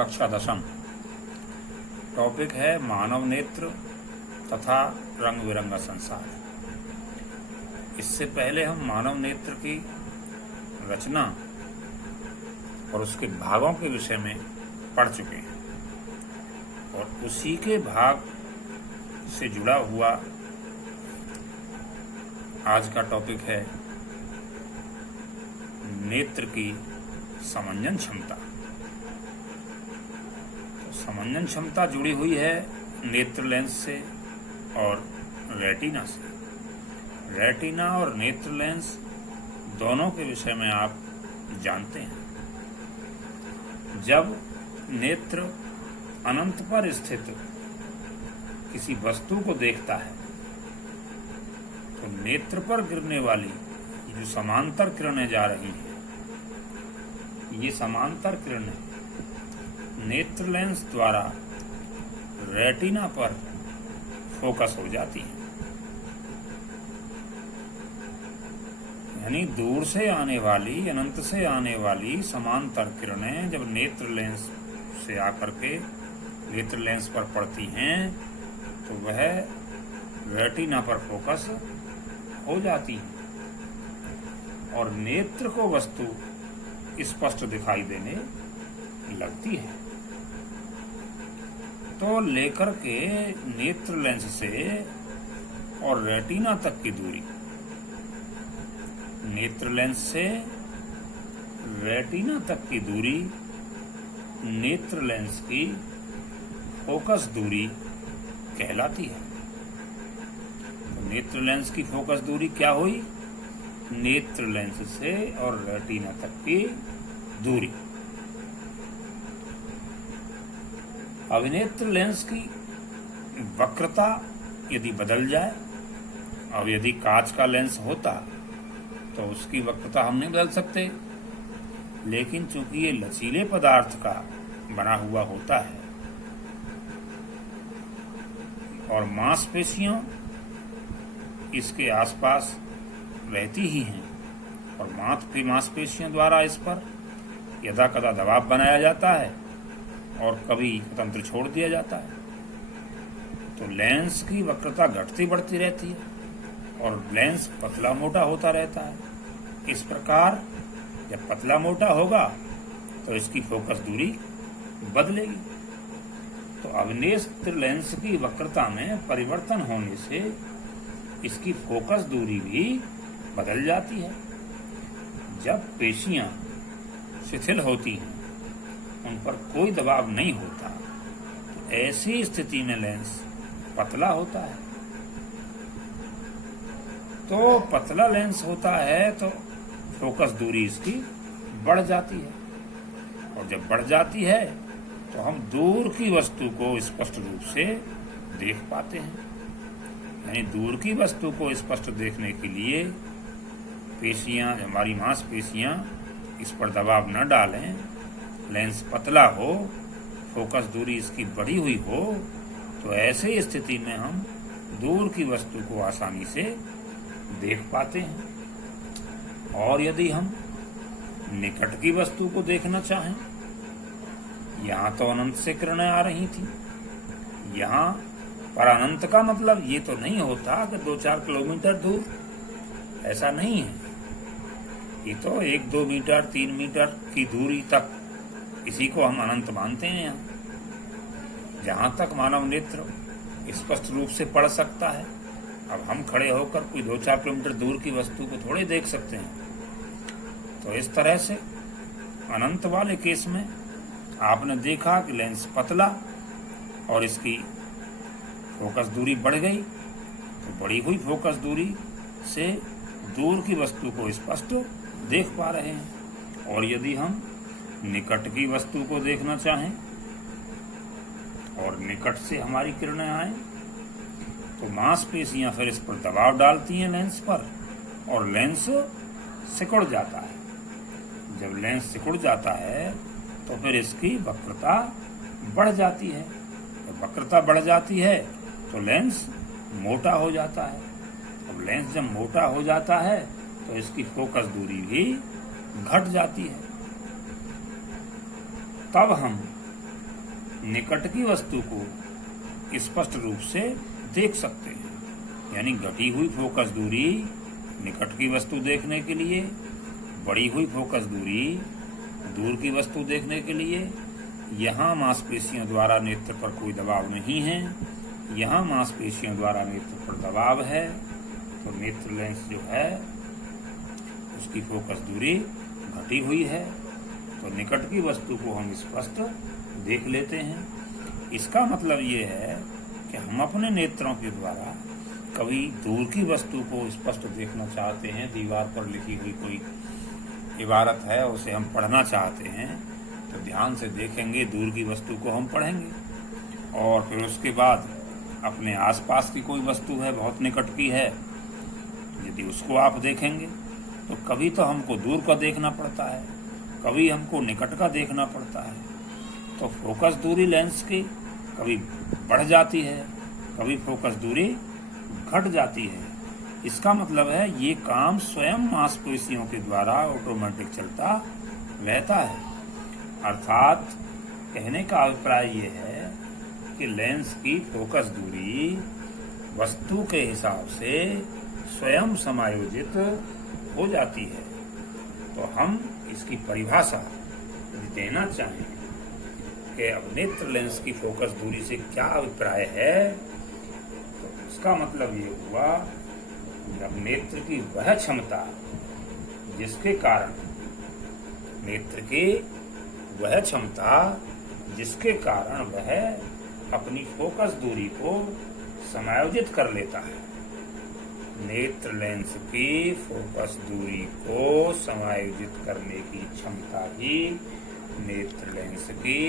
कक्षा 10वीं। टॉपिक है मानव नेत्र तथा रंग बिरंगा संसार। इससे पहले हम मानव नेत्र की रचना और उसके भागों के विषय में पढ़ चुके हैं और उसी के भाग से जुड़ा हुआ आज का टॉपिक है नेत्र की समंजन क्षमता। तो समंजन क्षमता जुड़ी हुई है नेत्र लेंस से और रेटिना से। रेटिना और नेत्र लेंस दोनों के विषय में आप जानते हैं। जब नेत्र अनंत पर स्थित किसी वस्तु को देखता है तो नेत्र पर गिरने वाली जो समांतर किरणें जा रही हैं, ये समांतर किरणें नेत्र लेंस द्वारा रेटिना पर फोकस हो जाती हैं। यानी दूर से आने वाली, अनंत से आने वाली समांतर किरणें जब नेत्र लेंस से आकर के नेत्र लेंस पर पड़ती हैं तो वह रेटिना पर फोकस हो जाती है और नेत्र को वस्तु स्पष्ट दिखाई देने लगती है। तो लेकर के नेत्र लेंस से और रेटिना तक की दूरी, नेत्र लेंस से रेटिना तक की दूरी नेत्र लेंस की फोकस दूरी कहलाती है। तो नेत्र लेंस की फोकस दूरी क्या हुई? नेत्र लेंस से और रेटिना तक की दूरी। अभिनेत्र लेंस की वक्रता यदि बदल जाए, अब यदि कांच का लेंस होता तो उसकी वक्रता हम नहीं बदल सकते, लेकिन चूंकि ये लचीले पदार्थ का बना हुआ होता है और मांसपेशियों इसके आसपास रहती ही हैं और मांसपेशियों द्वारा इस पर यदा कदा दबाव बनाया जाता है और कभी स्वतंत्र छोड़ दिया जाता है, तो लेंस की वक्रता घटती बढ़ती रहती है और लेंस पतला मोटा होता रहता है। इस प्रकार जब पतला मोटा होगा तो इसकी फोकस दूरी बदलेगी। तो अभिनेत्र लेंस की वक्रता में परिवर्तन होने से इसकी फोकस दूरी भी बदल जाती है। जब पेशियां शिथिल होती हैं, उन पर कोई दबाव नहीं होता, तो ऐसी स्थिति में लेंस पतला होता है। तो पतला लेंस होता है तो फोकस दूरी इसकी बढ़ जाती है और जब बढ़ जाती है तो हम दूर की वस्तु को स्पष्ट रूप से देख पाते हैं। यानी दूर की वस्तु को स्पष्ट देखने के लिए पेशियां, हमारी मांसपेशियां इस पर दबाव न डालें, लेंस पतला हो, फोकस दूरी इसकी बढ़ी हुई हो, तो ऐसे स्थिति में हम दूर की वस्तु को आसानी से देख पाते हैं। और यदि हम निकट की वस्तु को देखना चाहें, यहाँ तो अनंत से किरणें आ रही थी, यहाँ पर अनंत का मतलब ये तो नहीं होता कि 2-4 किलोमीटर दूर, ऐसा नहीं है। ये तो 1-2 मीटर 3 मीटर की दूरी तक, इसी को हम अनंत मानते हैं। यहाँ जहाँ तक मानव नेत्र स्पष्ट रूप से पढ़ सकता है, अब हम खड़े होकर कोई 2-4 किलोमीटर दूर की वस्तु को थोड़े देख सकते हैं। तो इस तरह से अनंत वाले केस में आपने देखा कि लेंस पतला और इसकी फोकस दूरी बढ़ गई, तो बढ़ी हुई फोकस दूरी से दूर की वस्तु को स्पष्ट देख पा रहे हैं। और यदि हम निकट की वस्तु को देखना चाहें और निकट से हमारी किरणें आए, तो मांसपेशियां फिर इस पर दबाव डालती हैं लेंस पर और लेंस सिकुड़ जाता है। जब लेंस सिकुड़ जाता है तो फिर इसकी वक्रता बढ़ जाती है। जब वक्रता बढ़ जाती है तो लेंस मोटा हो जाता है। अब लेंस जब मोटा हो जाता है तो इसकी फोकस दूरी भी घट जाती है। तब हम निकट की वस्तु को स्पष्ट रूप से देख सकते हैं। यानी घटी हुई फोकस दूरी निकट की वस्तु देखने के लिए, बढ़ी हुई फोकस दूरी दूर की वस्तु देखने के लिए। यहाँ मांसपेशियों द्वारा नेत्र पर कोई दबाव नहीं है, यहाँ मांसपेशियों द्वारा नेत्र पर दबाव है। तो नेत्र लेंस जो है उसकी फोकस दूरी घटी हुई है, तो निकट की वस्तु को हम स्पष्ट देख लेते हैं। इसका मतलब ये है कि हम अपने नेत्रों के द्वारा कभी दूर की वस्तु को स्पष्ट देखना चाहते हैं, दीवार पर लिखी हुई कोई इबारत है उसे हम पढ़ना चाहते हैं, तो ध्यान से देखेंगे, दूर की वस्तु को हम पढ़ेंगे। और फिर उसके बाद अपने आसपास की कोई वस्तु है बहुत निकट की है, यदि उसको आप देखेंगे तो कभी तो हमको दूर का देखना पड़ता है, कभी हमको निकट का देखना पड़ता है। तो फोकस दूरी लेंस की कभी बढ़ जाती है, कभी फोकस दूरी घट जाती है। इसका मतलब है ये काम स्वयं मांसपेशियों के द्वारा ऑटोमेटिक चलता रहता है। अर्थात कहने का अभिप्राय ये है कि लेंस की फोकस दूरी वस्तु के हिसाब से स्वयं समायोजित हो जाती है। तो हम इसकी परिभाषा देना चाहें कि अब नेत्र लेंस की फोकस दूरी से क्या अभिप्राय है, तो इसका मतलब ये हुआ कि अब नेत्र की वह क्षमता जिसके कारण वह अपनी फोकस दूरी को समायोजित कर लेता है। नेत्र लेंस की फोकस दूरी को समायोजित करने की क्षमता ही नेत्र लेंस की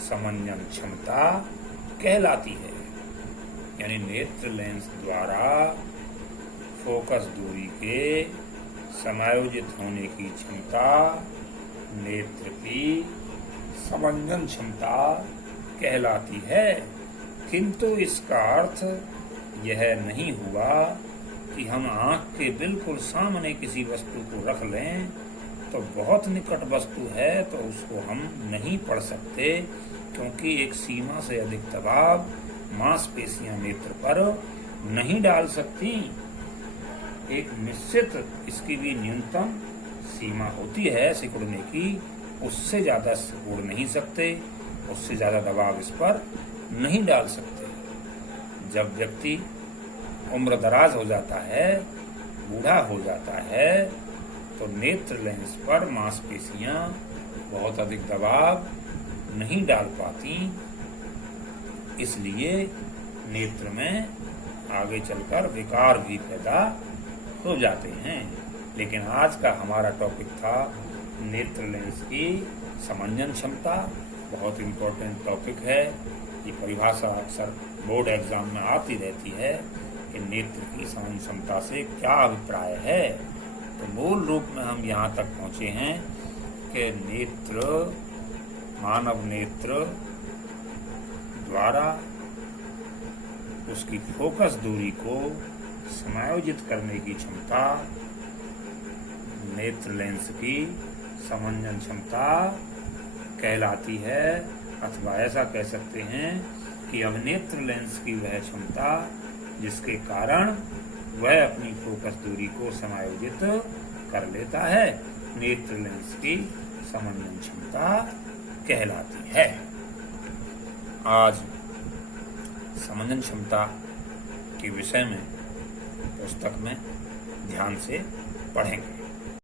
समंजन क्षमता कहलाती है। यानी नेत्र लेंस द्वारा फोकस दूरी के समायोजित होने की क्षमता नेत्र की समंजन क्षमता कहलाती है। किंतु इसका अर्थ यह नहीं हुआ कि हम आंख के बिल्कुल सामने किसी वस्तु को रख लें तो बहुत निकट वस्तु है तो उसको हम नहीं पढ़ सकते, क्योंकि एक सीमा से अधिक दबाव मांसपेशियां नेत्र पर नहीं डाल सकती। एक निश्चित इसकी भी न्यूनतम सीमा होती है सिकुड़ने की, उससे ज्यादा सिकुड़ नहीं सकते, उससे ज्यादा दबाव इस पर नहीं डाल सकते। जब व्यक्ति उम्र दराज हो जाता है, बूढ़ा हो जाता है, तो नेत्र लेंस पर मांसपेशियां बहुत अधिक दबाव नहीं डाल पाती, इसलिए नेत्र में आगे चलकर विकार भी पैदा हो जाते हैं। लेकिन आज का हमारा टॉपिक था नेत्र लेंस की समंजन क्षमता। बहुत इम्पोर्टेंट टॉपिक है। ये परिभाषा अक्सर बोर्ड एग्जाम में आती रहती है कि नेत्र की समंजन क्षमता से क्या अभिप्राय है। तो मूल रूप में हम यहाँ तक पहुँचे हैं कि मानव नेत्र द्वारा उसकी फोकस दूरी को समायोजित करने की क्षमता नेत्र लेंस की समंजन क्षमता कहलाती है। अथवा ऐसा कह सकते हैं कि अब नेत्र लेंस की वह क्षमता जिसके कारण वह अपनी फोकस दूरी को समायोजित कर लेता है, नेत्र लेंस की समंजन क्षमता कहलाती है। आज समंजन क्षमता के विषय में पुस्तक में ध्यान से पढ़ेंगे।